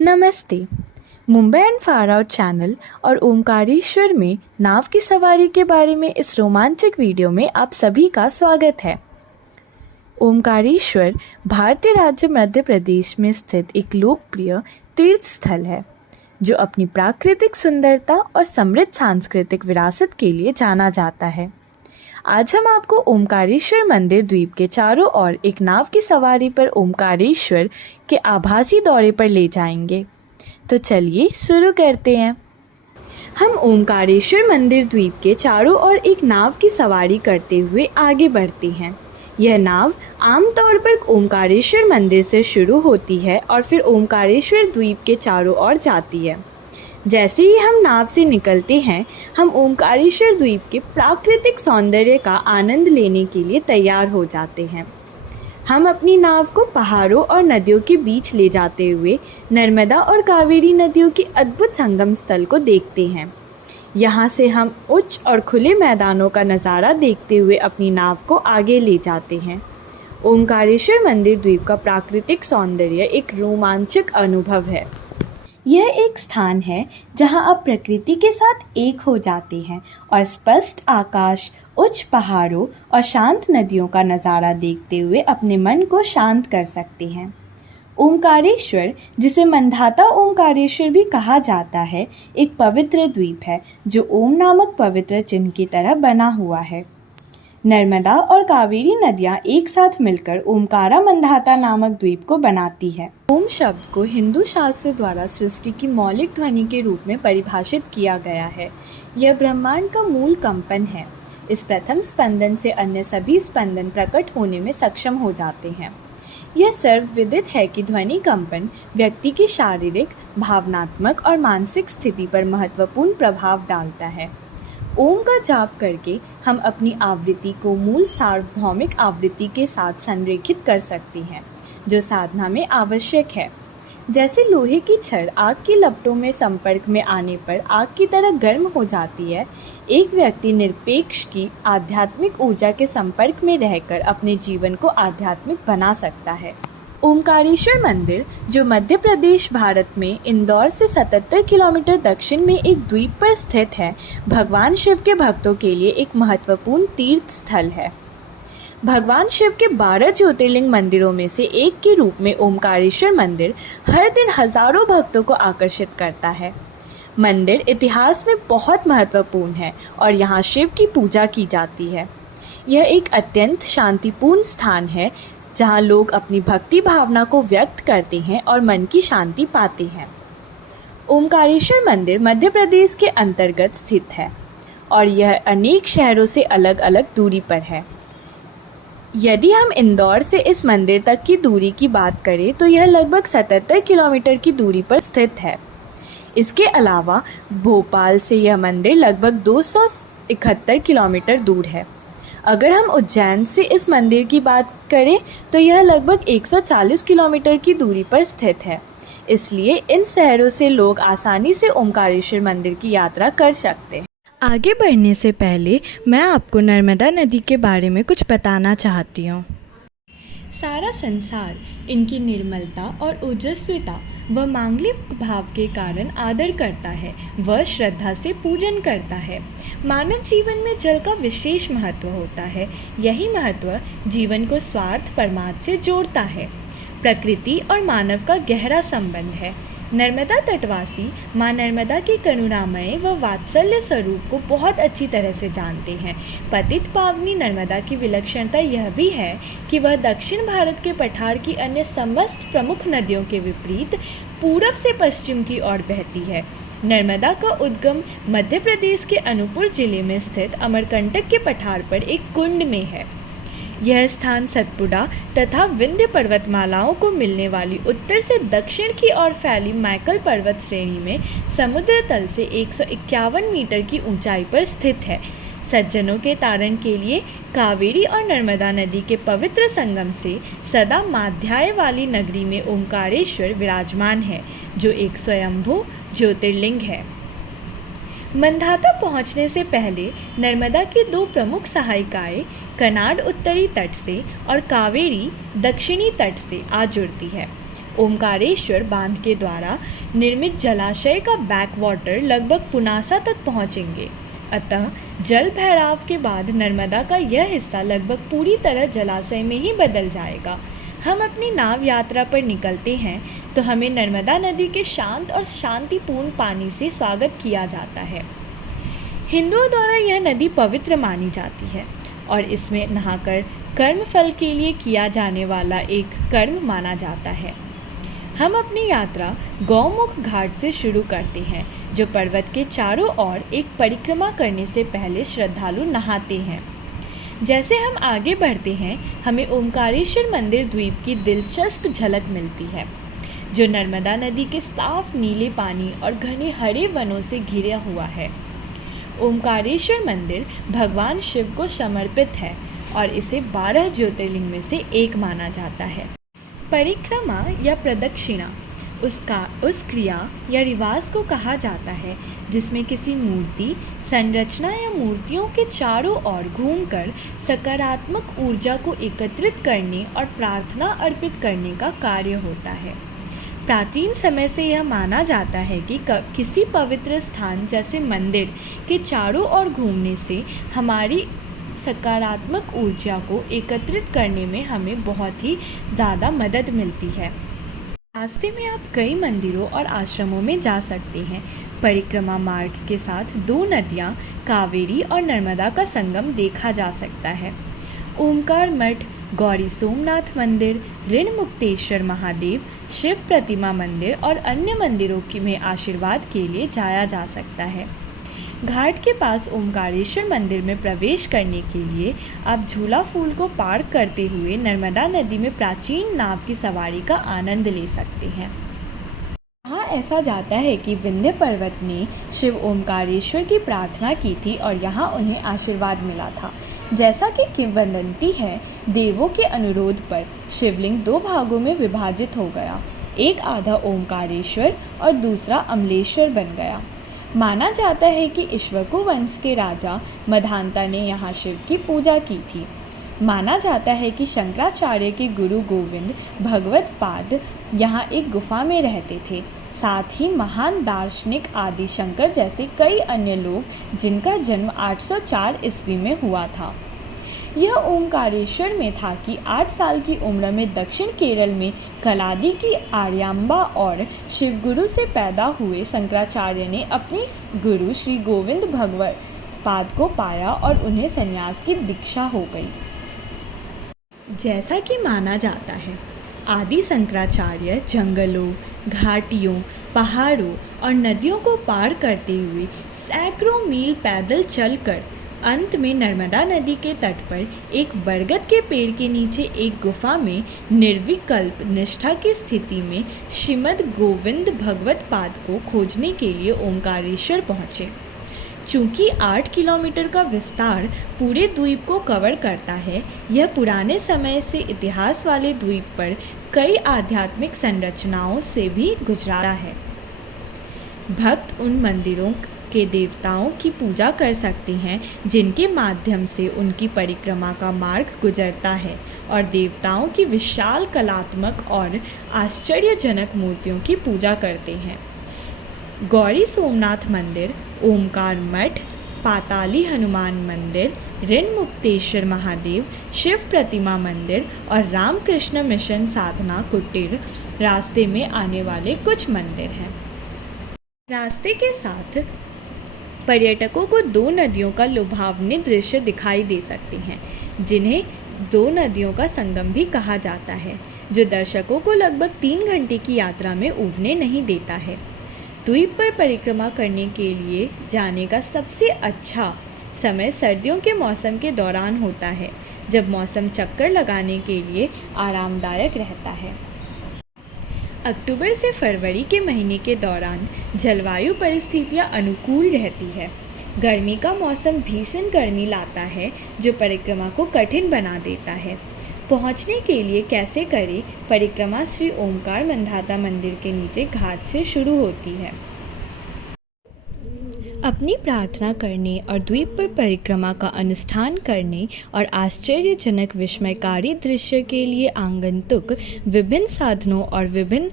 नमस्ते। Mumbai and far out channel और ओमकारेश्वर में नाव की सवारी के बारे में इस रोमांचक वीडियो में आप सभी का स्वागत है। ओमकारेश्वर भारतीय राज्य मध्य प्रदेश में स्थित एक लोकप्रिय तीर्थ स्थल है जो अपनी प्राकृतिक सुंदरता और समृद्ध सांस्कृतिक विरासत के लिए जाना जाता है। आज हम आपको ओमकारेश्वर मंदिर द्वीप के चारों ओर एक नाव की सवारी पर ओमकारेश्वर के आभासी दौरे पर ले जाएंगे। तो चलिए शुरू करते हैं। हम ओमकारेश्वर मंदिर द्वीप के चारों ओर एक नाव की सवारी करते हुए आगे बढ़ते हैं। यह नाव आमतौर पर ओमकारेश्वर मंदिर से शुरू होती है और फिर ओमकारेश्वर द्वीप के चारों ओर जाती है। जैसे ही हम नाव से निकलते हैं, हम ओमकारेश्वर द्वीप के प्राकृतिक सौंदर्य का आनंद लेने के लिए तैयार हो जाते हैं। हम अपनी नाव को पहाड़ों और नदियों के बीच ले जाते हुए नर्मदा और कावेरी नदियों के अद्भुत संगम स्थल को देखते हैं। यहाँ से हम उच्च और खुले मैदानों का नज़ारा देखते हुए अपनी नाव को आगे ले जाते हैं। ओमकारेश्वर मंदिर द्वीप का प्राकृतिक सौंदर्य एक रोमांचक अनुभव है। यह एक स्थान है जहां आप प्रकृति के साथ एक हो जाते हैं और स्पष्ट आकाश, उच्च पहाड़ों और शांत नदियों का नज़ारा देखते हुए अपने मन को शांत कर सकते हैं। ओमकारेश्वर, जिसे मंधाता ओमकारेश्वर भी कहा जाता है, एक पवित्र द्वीप है जो ओम नामक पवित्र चिन्ह की तरह बना हुआ है। नर्मदा और कावेरी नदियाँ एक साथ मिलकर ओमकारा मंधाता नामक द्वीप को बनाती है। ओम शब्द को हिंदू शास्त्र द्वारा सृष्टि की मौलिक ध्वनि के रूप में परिभाषित किया गया है। यह ब्रह्मांड का मूल कंपन है। इस प्रथम स्पंदन से अन्य सभी स्पंदन प्रकट होने में सक्षम हो जाते हैं। यह सर्वविदित है कि ध्वनि कंपन व्यक्ति की शारीरिक, भावनात्मक और मानसिक स्थिति पर महत्वपूर्ण प्रभाव डालता है। ओम का जाप करके हम अपनी आवृत्ति को मूल सार्वभौमिक आवृत्ति के साथ संरेखित कर सकते हैं, जो साधना में आवश्यक है। जैसे लोहे की छड़ आग की लपटों में संपर्क में आने पर आग की तरह गर्म हो जाती है, एक व्यक्ति निरपेक्ष की आध्यात्मिक ऊर्जा के संपर्क में रहकर अपने जीवन को आध्यात्मिक बना सकता है। ओमकारेश्वर मंदिर, जो मध्य प्रदेश भारत में इंदौर से 77 किलोमीटर दक्षिण में एक द्वीप पर स्थित है, भगवान शिव के भक्तों के लिए एक महत्वपूर्ण तीर्थ स्थल है। भगवान शिव के 12 ज्योतिर्लिंग मंदिरों में से एक के रूप में ओमकारेश्वर मंदिर हर दिन हजारों भक्तों को आकर्षित करता है। मंदिर इतिहास में बहुत महत्वपूर्ण है और यहाँ शिव की पूजा की जाती है। यह एक अत्यंत शांतिपूर्ण स्थान है जहाँ लोग अपनी भक्ति भावना को व्यक्त करते हैं और मन की शांति पाते हैं। ओमकारेश्वर मंदिर मध्य प्रदेश के अंतर्गत स्थित है और यह अनेक शहरों से अलग अलग दूरी पर है। यदि हम इंदौर से इस मंदिर तक की दूरी की बात करें तो यह लगभग 77 किलोमीटर की दूरी पर स्थित है। इसके अलावा भोपाल से यह मंदिर लगभग 271 किलोमीटर दूर है। अगर हम उज्जैन से इस मंदिर की बात करें तो यह लगभग 140 किलोमीटर की दूरी पर स्थित है। इसलिए इन शहरों से लोग आसानी से ओमकारेश्वर मंदिर की यात्रा कर सकते हैं। आगे बढ़ने से पहले मैं आपको नर्मदा नदी के बारे में कुछ बताना चाहती हूँ। सारा संसार इनकी निर्मलता और ओजस्विता व मांगलिक भाव के कारण आदर करता है, वह श्रद्धा से पूजन करता है। मानव जीवन में जल का विशेष महत्व होता है। यही महत्व जीवन को स्वार्थ परमार्थ से जोड़ता है। प्रकृति और मानव का गहरा संबंध है। नर्मदा तटवासी माँ नर्मदा के करुणामय व वात्सल्य स्वरूप को बहुत अच्छी तरह से जानते हैं। पतित पावनी नर्मदा की विलक्षणता यह भी है कि वह दक्षिण भारत के पठार की अन्य समस्त प्रमुख नदियों के विपरीत पूर्व से पश्चिम की ओर बहती है। नर्मदा का उद्गम मध्य प्रदेश के अनूपपुर जिले में स्थित अमरकंटक के पठार पर एक कुंड में है। यह स्थान सतपुड़ा तथा विंध्य पर्वतमालाओं को मिलने वाली उत्तर से दक्षिण की ओर फैली मैकल पर्वत श्रेणी में समुद्र तल से 151 मीटर की ऊंचाई पर स्थित है। सज्जनों के तारण के लिए कावेरी और नर्मदा नदी के पवित्र संगम से सदा माध्याय वाली नगरी में ओमकारेश्वर विराजमान है, जो एक स्वयंभू ज्योतिर्लिंग है। मंधाता पहुंचने से पहले नर्मदा की दो प्रमुख सहायिकाएं कनाड उत्तरी तट से और कावेरी दक्षिणी तट से आ जुड़ती है। ओमकारेश्वर बांध के द्वारा निर्मित जलाशय का बैक वाटर लगभग पुनासा तक पहुंचेंगे। अतः जल भैराव के बाद नर्मदा का यह हिस्सा लगभग पूरी तरह जलाशय में ही बदल जाएगा। हम अपनी नाव यात्रा पर निकलते हैं तो हमें नर्मदा नदी के शांत और शांतिपूर्ण पानी से स्वागत किया जाता है। हिंदुओं द्वारा यह नदी पवित्र मानी जाती है और इसमें नहाकर कर्म फल के लिए किया जाने वाला एक कर्म माना जाता है। हम अपनी यात्रा गौमुख घाट से शुरू करते हैं, जो पर्वत के चारों ओर एक परिक्रमा करने से पहले श्रद्धालु नहाते हैं। जैसे हम आगे बढ़ते हैं, हमें ओमकारेश्वर मंदिर द्वीप की दिलचस्प झलक मिलती है, जो नर्मदा नदी के साफ नीले पानी और घने हरे वनों से घिरा हुआ है। ओमकारेश्वर मंदिर भगवान शिव को समर्पित है और इसे 12 ज्योतिर्लिंग में से एक माना जाता है। परिक्रमा या प्रदक्षिणा उस क्रिया या रिवाज को कहा जाता है जिसमें किसी मूर्ति, संरचना या मूर्तियों के चारों ओर घूमकर सकारात्मक ऊर्जा को एकत्रित करने और प्रार्थना अर्पित करने का कार्य होता है। प्राचीन समय से यह माना जाता है कि किसी पवित्र स्थान जैसे मंदिर के चारों ओर घूमने से हमारी सकारात्मक ऊर्जा को एकत्रित करने में हमें बहुत ही ज़्यादा मदद मिलती है। रास्ते में आप कई मंदिरों और आश्रमों में जा सकते हैं। परिक्रमा मार्ग के साथ 2 नदियाँ कावेरी और नर्मदा का संगम देखा जा सकता है। ओमकार मठ, गौरी सोमनाथ मंदिर, ऋण मुक्तेश्वर महादेव, शिव प्रतिमा मंदिर और अन्य मंदिरों में आशीर्वाद के लिए जाया जा सकता है। घाट के पास ओमकारेश्वर मंदिर में प्रवेश करने के लिए आप झूला फूल को पार करते हुए नर्मदा नदी में प्राचीन नाव की सवारी का आनंद ले सकते हैं। यहाँ ऐसा जाता है कि विंध्य पर्वत ने शिव ओमकारेश्वर की प्रार्थना की थी और यहाँ उन्हें आशीर्वाद मिला था। जैसा कि किंवदंती है, देवों के अनुरोध पर शिवलिंग 2 भागों में विभाजित हो गया। एक आधा ओमकारेश्वर और दूसरा अमलेश्वर बन गया। माना जाता है कि इक्ष्वाकु वंश के राजा मधांता ने यहाँ शिव की पूजा की थी। माना जाता है कि शंकराचार्य के गुरु गोविंद भगवत पाद यहाँ एक गुफा में रहते थे। साथ ही महान दार्शनिक आदि शंकर जैसे कई अन्य लोग जिनका जन्म 804 ईस्वी में हुआ था। यह ओमकारेश्वर में था कि 8 साल की उम्र में दक्षिण केरल में कलादी की आर्यांबा और शिवगुरु से पैदा हुए शंकराचार्य ने अपनी गुरु श्री गोविंद भगवत पाद को पाया और उन्हें संन्यास की दीक्षा हो गई। जैसा कि माना जाता है, आदि शंकराचार्य जंगलों, घाटियों, पहाड़ों और नदियों को पार करते हुए सैकड़ों मील पैदल चलकर अंत में नर्मदा नदी के तट पर एक बरगद के पेड़ के नीचे एक गुफा में निर्विकल्प निष्ठा की स्थिति में श्रीमद् गोविंद भगवत पाद को खोजने के लिए ओमकारेश्वर पहुँचे। चूँकि 8 किलोमीटर का विस्तार पूरे द्वीप को कवर करता है, यह पुराने समय से इतिहास वाले द्वीप पर कई आध्यात्मिक संरचनाओं से भी गुजरा है। भक्त उन मंदिरों के देवताओं की पूजा कर सकते हैं जिनके माध्यम से उनकी परिक्रमा का मार्ग गुजरता है और देवताओं की विशाल कलात्मक और आश्चर्यजनक मूर्तियों की पूजा करते हैं। गौरी सोमनाथ मंदिर, ओमकार मठ, पाताली हनुमान मंदिर, ऋण मुक्तेश्वर महादेव, शिव प्रतिमा मंदिर और रामकृष्ण मिशन साधना कुटीर रास्ते में आने वाले कुछ मंदिर हैं। रास्ते के साथ पर्यटकों को 2 नदियों का लुभावनी दृश्य दिखाई दे सकते हैं, जिन्हें 2 नदियों का संगम भी कहा जाता है, जो दर्शकों को लगभग 3 घंटे की यात्रा में ऊबने नहीं देता है। द्वीप पर परिक्रमा करने के लिए जाने का सबसे अच्छा समय सर्दियों के मौसम के दौरान होता है, जब मौसम चक्कर लगाने के लिए आरामदायक रहता है। अक्टूबर से फरवरी के महीने के दौरान जलवायु परिस्थितियां अनुकूल रहती है। गर्मी का मौसम भीषण गर्मी लाता है, जो परिक्रमा को कठिन बना देता है। पहुंचने के लिए कैसे करें? परिक्रमा श्री ओमकार मंधाता मंदिर के नीचे घाट से शुरू होती है। अपनी प्रार्थना करने और द्वीप पर परिक्रमा का अनुष्ठान करने और आश्चर्यजनक विस्मयकारी दृश्य के लिए आगंतुक विभिन्न साधनों और विभिन्न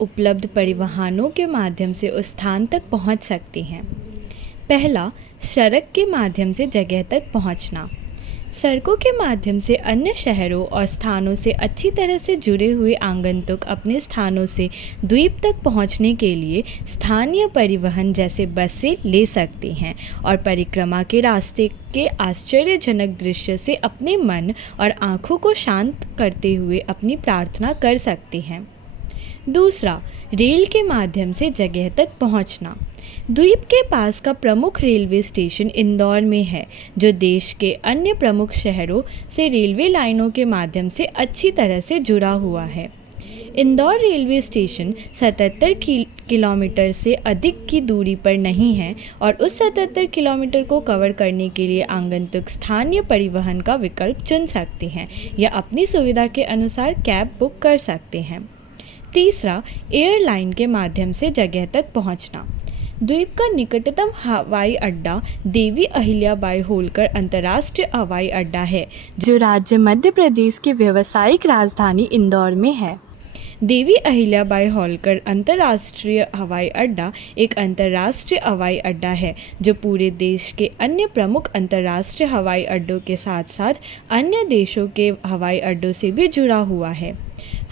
उपलब्ध परिवहनों के माध्यम से उस स्थान तक पहुंच सकते हैं। पहला, सड़क के माध्यम से जगह तक पहुंचना। सड़कों के माध्यम से अन्य शहरों और स्थानों से अच्छी तरह से जुड़े हुए आगंतुक अपने स्थानों से द्वीप तक पहुंचने के लिए स्थानीय परिवहन जैसे बसें ले सकते हैं और परिक्रमा के रास्ते के आश्चर्यजनक दृश्य से अपने मन और आँखों को शांत करते हुए अपनी प्रार्थना कर सकते हैं। दूसरा, रेल के माध्यम से जगह तक पहुंचना। द्वीप के पास का प्रमुख रेलवे स्टेशन इंदौर में है, जो देश के अन्य प्रमुख शहरों से रेलवे लाइनों के माध्यम से अच्छी तरह से जुड़ा हुआ है। इंदौर रेलवे स्टेशन 77 किलोमीटर से अधिक की दूरी पर नहीं है और उस 77 किलोमीटर को कवर करने के लिए आगंतुक स्थानीय परिवहन का विकल्प चुन सकते हैं या अपनी सुविधा के अनुसार कैब बुक कर सकते हैं। तीसरा, एयरलाइन के माध्यम से जगह तक पहुंचना। द्वीप का निकटतम हवाई अड्डा देवी अहिल्याबाई होलकर अंतर्राष्ट्रीय हवाई अड्डा है, जो राज्य मध्य प्रदेश की व्यावसायिक राजधानी इंदौर में है। देवी अहिल्याबाई होलकर अंतर्राष्ट्रीय हवाई अड्डा एक अंतर्राष्ट्रीय हवाई अड्डा है जो पूरे देश के अन्य प्रमुख अंतर्राष्ट्रीय हवाई अड्डों के साथ साथ अन्य देशों के हवाई अड्डों से भी जुड़ा हुआ है।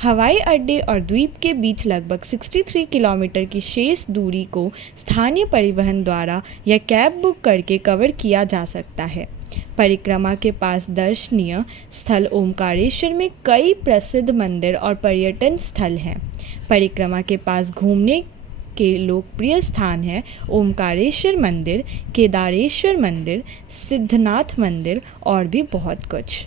हवाई अड्डे और द्वीप के बीच लगभग 63 किलोमीटर की शेष दूरी को स्थानीय परिवहन द्वारा या कैब बुक करके कवर किया जा सकता है। परिक्रमा के पास दर्शनीय स्थल ओमकारेश्वर में कई प्रसिद्ध मंदिर और पर्यटन स्थल हैं। परिक्रमा के पास घूमने के लोकप्रिय स्थान हैं ओमकारेश्वर मंदिर, केदारेश्वर मंदिर, सिद्धनाथ मंदिर और भी बहुत कुछ।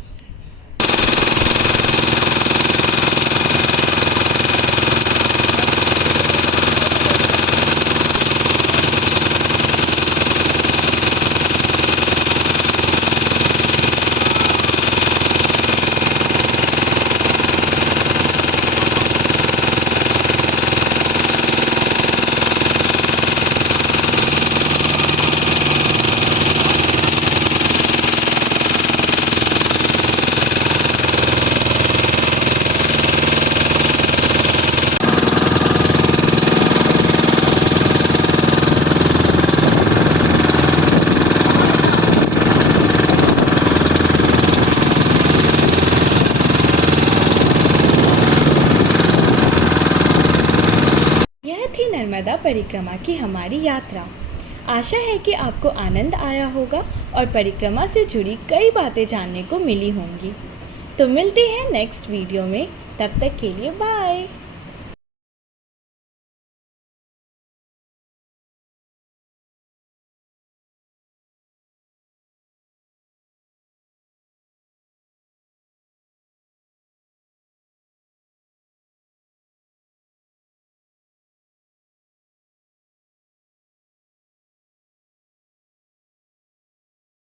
नर्मदा परिक्रमा की हमारी यात्रा। आशा है कि आपको आनंद आया होगा और परिक्रमा से जुड़ी कई बातें जानने को मिली होंगी। तो मिलते हैं नेक्स्ट वीडियो में, तब तक के लिए बाय।